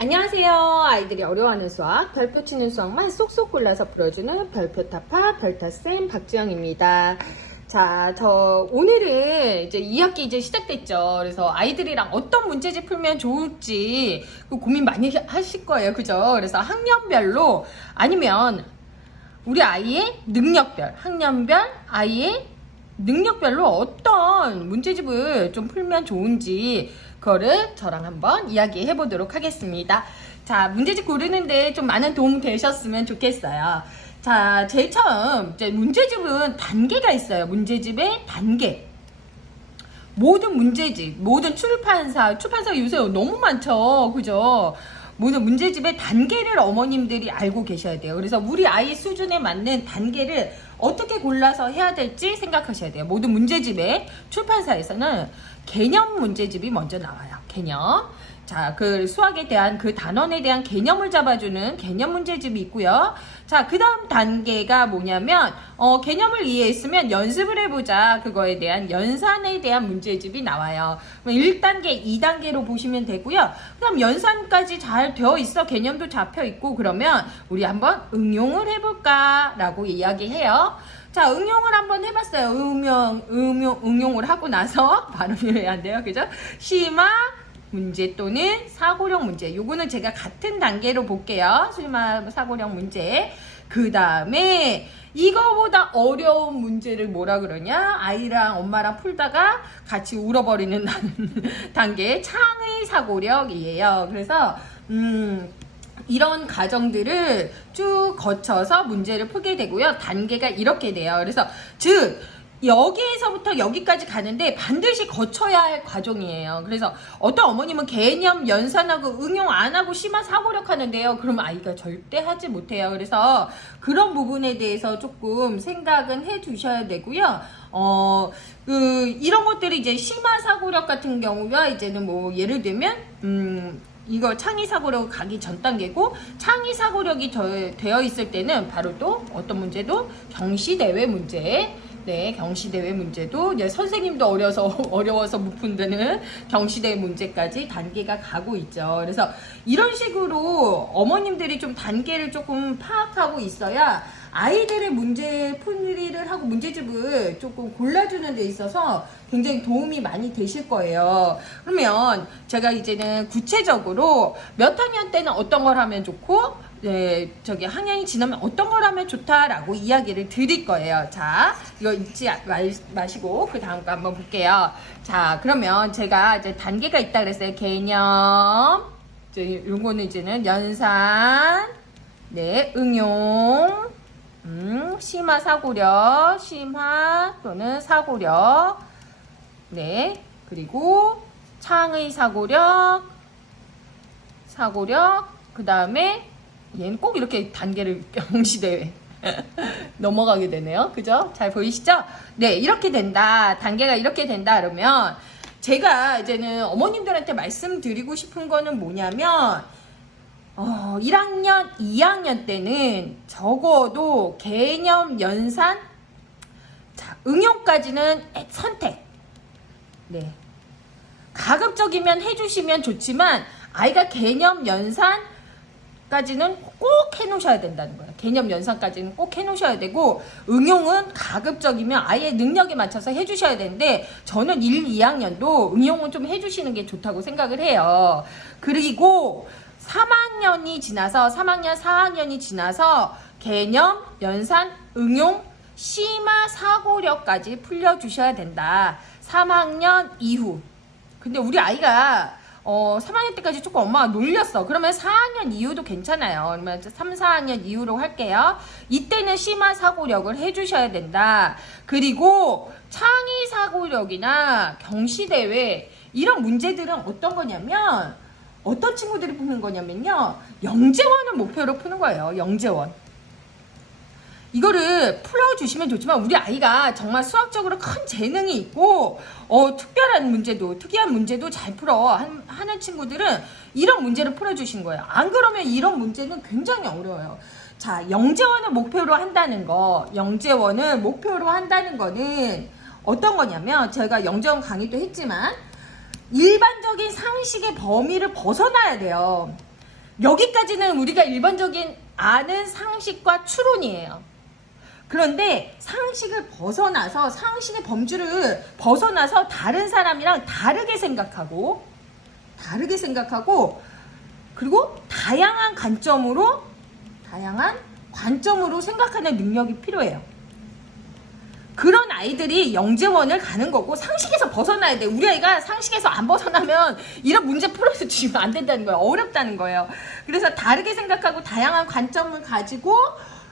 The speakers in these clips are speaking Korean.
안녕하세요. 아이들이 어려워하는 수학, 별표 치는 수학만 쏙쏙 골라서 풀어주는 별표 타파 별타쌤 박지영입니다. 자, 오늘은 이제 2학기 이제 시작됐죠. 그래서 아이들이랑 어떤 문제집 풀면 좋을지 고민 많이 하실 거예요. 그죠? 그래서 학년별로 아니면 우리 아이의 능력별, 학년별 아이의 능력별로 어떤 문제집을 좀 풀면 좋은지 그거를 저랑 한번 이야기해 보도록 하겠습니다. 자, 문제집 고르는데 좀 많은 도움 되셨으면 좋겠어요. 자, 제일 처음 이제 문제집은 단계가 있어요. 문제집의 단계. 모든 문제집, 모든 출판사 요새 너무 많죠. 그죠? 모든 문제집의 단계를 어머님들이 알고 계셔야 돼요. 그래서 우리 아이 수준에 맞는 단계를 어떻게 골라서 해야 될지 생각하셔야 돼요. 모든 문제집의 출판사에서는 개념 문제집이 먼저 나와요. 개념. 자, 그 수학에 대한 그 단원에 대한 개념을 잡아주는 개념 문제집이 있고요. 자, 그 다음 단계가 뭐냐면 개념을 이해했으면 연습을 해보자. 그거에 대한 연산에 대한 문제집이 나와요. 1단계, 2단계로 보시면 되고요. 그 다음 연산까지 잘 되어 있어. 개념도 잡혀 있고 그러면 우리 한번 응용을 해볼까 라고 이야기해요. 자, 응용을 한번 해봤어요. 응용을 하고 나서 발음이 왜 안 돼요? 그죠? 심화 문제 또는 사고력 문제. 요거는 제가 같은 단계로 볼게요. 심화 사고력 문제. 그 다음에 이거보다 어려운 문제를 뭐라 그러냐? 아이랑 엄마랑 풀다가 같이 울어버리는 단계. 창의 사고력이에요. 그래서 이런 과정들을 쭉 거쳐서 문제를 풀게 되고요. 단계가 이렇게 돼요. 그래서 즉 여기에서부터 여기까지 가는데 반드시 거쳐야 할 과정이에요. 그래서 어떤 어머님은 개념 연산하고 응용 안 하고 심화 사고력 하는데요. 그러면 아이가 절대 하지 못해요. 그래서 그런 부분에 대해서 조금 생각은 해 두셔야 되고요. 이런 것들이 이제 심화 사고력 같은 경우가 이제는 뭐 예를 들면 이거 창의 사고력 가기 전 단계고 창의 사고력이 되어 있을 때는 바로 또 어떤 문제도 경시대회 문제. 네, 경시대회 문제도 이제 선생님도 어려워서 못 푼다는 경시대회 문제까지 단계가 가고 있죠. 그래서 이런 식으로 어머님들이 좀 단계를 조금 파악하고 있어야 아이들의 문제 풀이를 하고 문제집을 조금 골라주는 데 있어서 굉장히 도움이 많이 되실 거예요. 그러면 제가 이제는 구체적으로 몇 학년 때는 어떤 걸 하면 좋고 학년이 지나면 어떤 걸 하면 좋다라고 이야기를 드릴 거예요. 자, 이거 잊지 마시고 그 다음 거 한번 볼게요. 자, 그러면 제가 이제 단계가 있다 그랬어요. 개념, 요거는 이제는 연산, 네, 응용, 심화 사고력, 심화 또는 사고력, 네, 그리고 창의 사고력, 그 다음에 얘는 꼭 이렇게 단계를 경시대회 넘어가게 되네요. 그죠? 잘 보이시죠? 네, 이렇게 된다. 단계가 이렇게 된다. 그러면 제가 이제는 어머님들한테 말씀드리고 싶은 거는 뭐냐면 1학년, 2학년 때는 적어도 개념, 연산, 자, 응용까지는 선택. 네. 가급적이면 해주시면 좋지만 아이가 개념, 연산까지는 꼭 해놓으셔야 된다는 거예요. 개념, 연산까지는 꼭 해놓으셔야 되고 응용은 가급적이면 아이의 능력에 맞춰서 해주셔야 되는데 저는 1, 2학년도 응용은 좀 해주시는 게 좋다고 생각을 해요. 그리고 3학년, 4학년이 지나서 개념, 연산, 응용, 심화 사고력까지 풀려주셔야 된다. 3학년 이후. 근데 우리 아이가 3학년 때까지 조금 엄마가 놀렸어. 그러면 4학년 이후도 괜찮아요. 그러면 3, 4학년 이후로 할게요. 이때는 심화 사고력을 해주셔야 된다. 그리고 창의 사고력이나 경시대회 이런 문제들은 어떤 거냐면 어떤 친구들이 푸는 거냐면요. 영재원을 목표로 푸는 거예요. 영재원. 이거를 풀어주시면 좋지만 우리 아이가 정말 수학적으로 큰 재능이 있고 특이한 문제도 잘 풀어 하는 친구들은 이런 문제를 풀어주신 거예요. 안 그러면 이런 문제는 굉장히 어려워요. 자, 영재원을 목표로 한다는 거는 어떤 거냐면 제가 영재원 강의도 했지만 일반적인 상식의 범위를 벗어나야 돼요. 여기까지는 우리가 일반적인 아는 상식과 추론이에요. 그런데 상식을 벗어나서, 상식의 범주를 벗어나서 다른 사람이랑 다르게 생각하고 그리고 다양한 관점으로 생각하는 능력이 필요해요. 그런 아이들이 영재원을 가는 거고, 상식에서 벗어나야 돼. 우리 아이가 상식에서 안 벗어나면 이런 문제 풀어서 주면 안 된다는 거예요. 어렵다는 거예요. 그래서 다르게 생각하고 다양한 관점을 가지고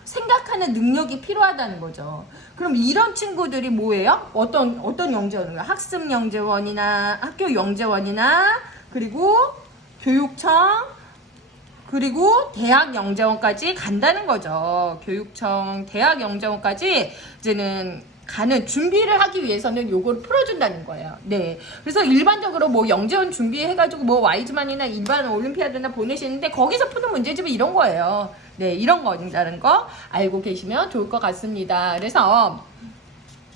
생각하는 능력이 필요하다는 거죠. 그럼 이런 친구들이 뭐예요? 어떤 영재원인가요? 학습 영재원이나 학교 영재원이나 그리고 교육청, 그리고 대학 영재원까지 간다는 거죠. 교육청, 대학 영재원까지 이제는 가는 준비를 하기 위해서는 요거를 풀어준다는 거예요. 네. 그래서 일반적으로 뭐 영재원 준비해가지고 뭐 와이즈만이나 일반 올림피아드나 보내시는데 거기서 푸는 문제집이 이런 거예요. 네. 이런 거라는 거 알고 계시면 좋을 것 같습니다. 그래서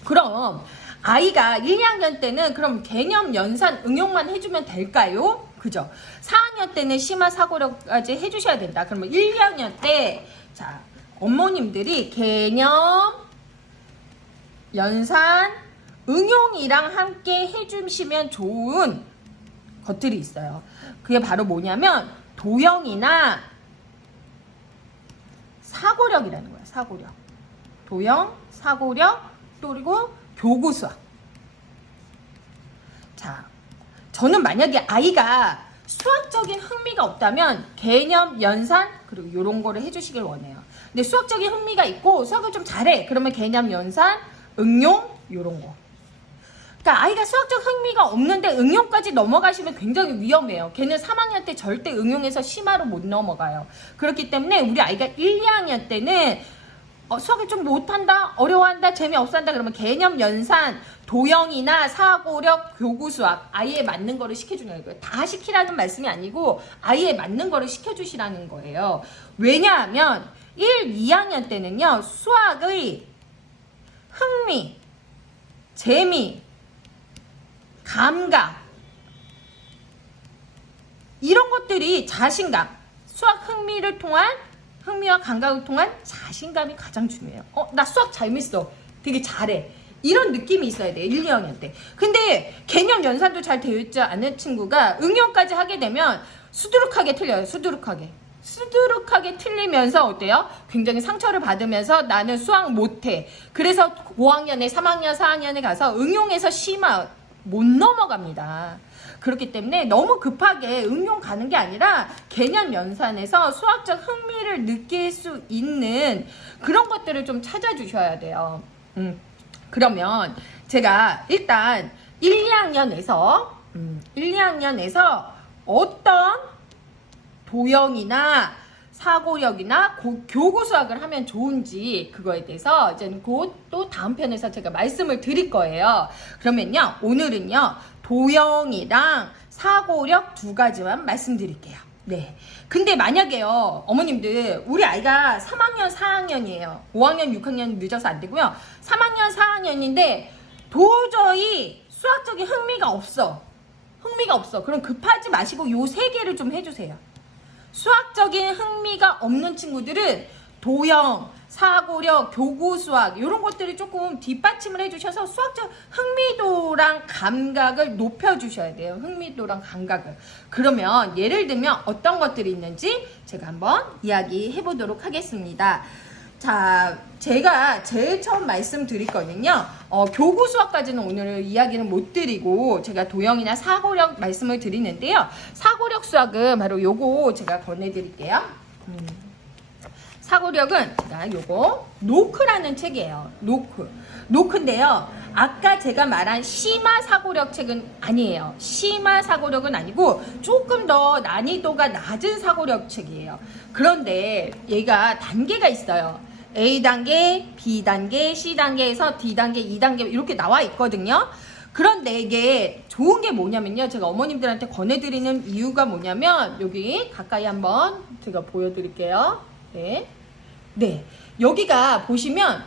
그럼 아이가 1, 2학년 때는 그럼 개념, 연산, 응용만 해주면 될까요? 그죠? 4학년 때는 심화 사고력까지 해주셔야 된다. 그러면 1, 2학년 때, 자, 어머님들이 개념, 연산, 응용이랑 함께 해주시면 좋은 것들이 있어요. 그게 바로 뭐냐면, 도형이나 사고력이라는 거야, 사고력. 도형, 사고력, 또 그리고 교구 수학. 자, 저는 만약에 아이가 수학적인 흥미가 없다면 개념, 연산, 그리고 이런 거를 해주시길 원해요. 근데 수학적인 흥미가 있고 수학을 좀 잘해. 그러면 개념, 연산, 응용, 이런 거. 그러니까 아이가 수학적 흥미가 없는데 응용까지 넘어가시면 굉장히 위험해요. 걔는 3학년 때 절대 응용해서 심화로 못 넘어가요. 그렇기 때문에 우리 아이가 1, 2학년 때는 수학을 좀 못한다, 어려워한다, 재미없어한다 그러면 개념, 연산, 도형이나 사고력, 교구 수학 아이에 맞는 거를 시켜주는 거예요. 다 시키라는 말씀이 아니고 아이에 맞는 거를 시켜주시라는 거예요. 왜냐하면 1, 2학년 때는요. 수학의 흥미, 재미, 감각 이런 것들이 자신감, 수학 흥미와 감각을 통한 자신감이 가장 중요해요. 나 수학 재밌어. 되게 잘해. 이런 느낌이 있어야 돼요. 1, 2학년 때. 근데 개념 연산도 잘 되어 있지 않은 친구가 응용까지 하게 되면 수두룩하게 틀려요. 수두룩하게 틀리면서 어때요? 굉장히 상처를 받으면서 나는 수학 못해. 그래서 5학년에 3학년, 4학년에 가서 응용해서 심화 못 넘어갑니다. 그렇기 때문에 너무 급하게 응용 가는 게 아니라 개념 연산에서 수학적 흥미를 느낄 수 있는 그런 것들을 좀 찾아주셔야 돼요. 그러면 제가 일단 1, 2학년에서 어떤 도형이나 사고력이나 교구 수학을 하면 좋은지 그거에 대해서 이제 곧 또 다음 편에서 제가 말씀을 드릴 거예요. 그러면요, 오늘은요 도형이랑 사고력 두 가지만 말씀드릴게요. 네. 근데 만약에요, 어머님들, 우리 아이가 3학년, 4학년이에요. 5학년, 6학년 늦어서 안 되고요. 3학년, 4학년인데 도저히 수학적인 흥미가 없어. 그럼 급하지 마시고 요 세 개를 좀 해주세요. 수학적인 흥미가 없는 친구들은 도형, 사고력, 교구 수학 이런 것들이 조금 뒷받침을 해주셔서 수학적 흥미도랑 감각을 높여주셔야 돼요. 흥미도랑 감각을. 그러면 예를 들면 어떤 것들이 있는지 제가 한번 이야기해 보도록 하겠습니다. 자, 제가 제일 처음 말씀드릴 거는요. 교구 수학까지는 오늘 이야기는 못 드리고 제가 도형이나 사고력 말씀을 드리는데요. 사고력 수학은 바로 요거 제가 권해드릴게요. 사고력은 제가 요거 노크라는 책이에요. 노크인데요. 아까 제가 말한 심화 사고력 책은 아니에요. 심화 사고력은 아니고 조금 더 난이도가 낮은 사고력 책이에요. 그런데 얘가 단계가 있어요. A단계, B단계, C단계에서 D단계, 2단계 이렇게 나와 있거든요. 그런데 이게 좋은 게 뭐냐면요. 제가 어머님들한테 권해드리는 이유가 뭐냐면 여기 가까이 한번 제가 보여드릴게요. 네. 여기가 보시면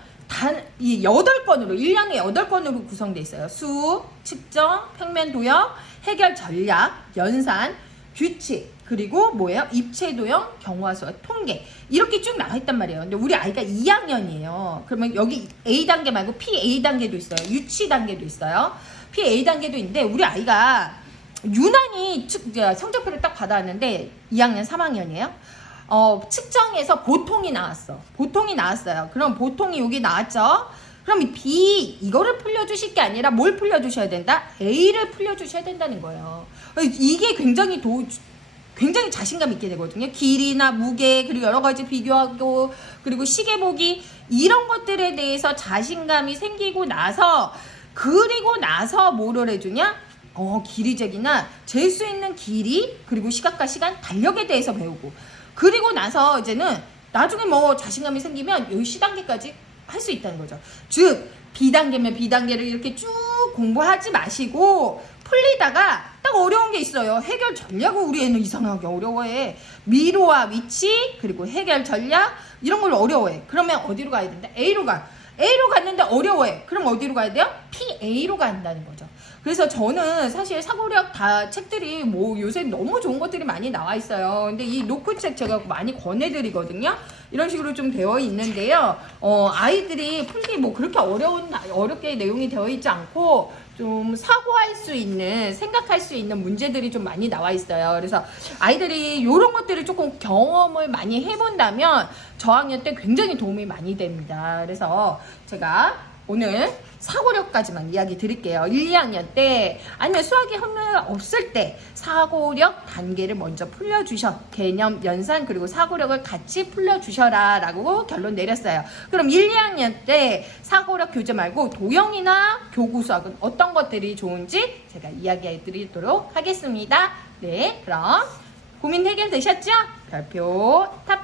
이 8건으로 1년에 8건으로 구성되어 있어요. 수, 측정, 평면 도형, 해결 전략, 연산, 규칙, 그리고 뭐예요? 입체, 도형, 경화수와 통계 이렇게 쭉 나와 있단 말이에요. 근데 우리 아이가 2학년이에요. 그러면 여기 A 단계 말고 PA 단계도 있어요. 유치 단계도 있어요. PA 단계도 있는데 우리 아이가 유난히 성적표를 딱 받아왔는데 2학년, 3학년이에요. 측정에서 보통이 나왔어. 보통이 나왔어요. 그럼 보통이 여기 나왔죠? 그럼 이 B 이거를 풀려주실 게 아니라 뭘 풀려주셔야 된다? A를 풀려주셔야 된다는 거예요. 이게 굉장히 자신감 있게 되거든요. 길이나 무게 그리고 여러 가지 비교하고 그리고 시계 보기 이런 것들에 대해서 자신감이 생기고 나서 그리고 나서 뭐를 해주냐? 길이재기나 잴 수 있는 길이 그리고 시각과 시간 달력에 대해서 배우고 그리고 나서 이제는 나중에 뭐 자신감이 생기면 여기 C단계까지 할 수 있다는 거죠. 즉 B단계면 B단계를 이렇게 쭉 공부하지 마시고 풀리다가 딱 어려운 게 있어요. 해결 전략을 우리 애는 이상하게 어려워해. 미로와 위치 그리고 해결 전략 이런 걸 어려워해. 그러면 어디로 가야 된다? A로 가. A로 갔는데 어려워해. 그럼 어디로 가야 돼요? PA로 간다는 거죠. 그래서 저는 사실 사고력 다 책들이 뭐 요새 너무 좋은 것들이 많이 나와 있어요. 근데 이 노크 책 제가 많이 권해드리거든요. 이런 식으로 좀 되어 있는데요. 아이들이 풀기 뭐 그렇게 어렵게 내용이 되어 있지 않고 좀 사고할 수 있는, 생각할 수 있는 문제들이 좀 많이 나와 있어요. 그래서 아이들이 이런 것들을 조금 경험을 많이 해본다면 저학년 때 굉장히 도움이 많이 됩니다. 그래서 제가 오늘 사고력까지만 이야기 드릴게요. 1, 2학년 때 아니면 수학에 흥미가 없을 때 사고력 단계를 먼저 풀려주셔. 개념, 연산 그리고 사고력을 같이 풀려주셔라 라고 결론 내렸어요. 그럼 1, 2학년 때 사고력 교재 말고 도형이나 교구 수학은 어떤 것들이 좋은지 제가 이야기해 드리도록 하겠습니다. 네, 그럼 고민 해결되셨죠? 별표 탑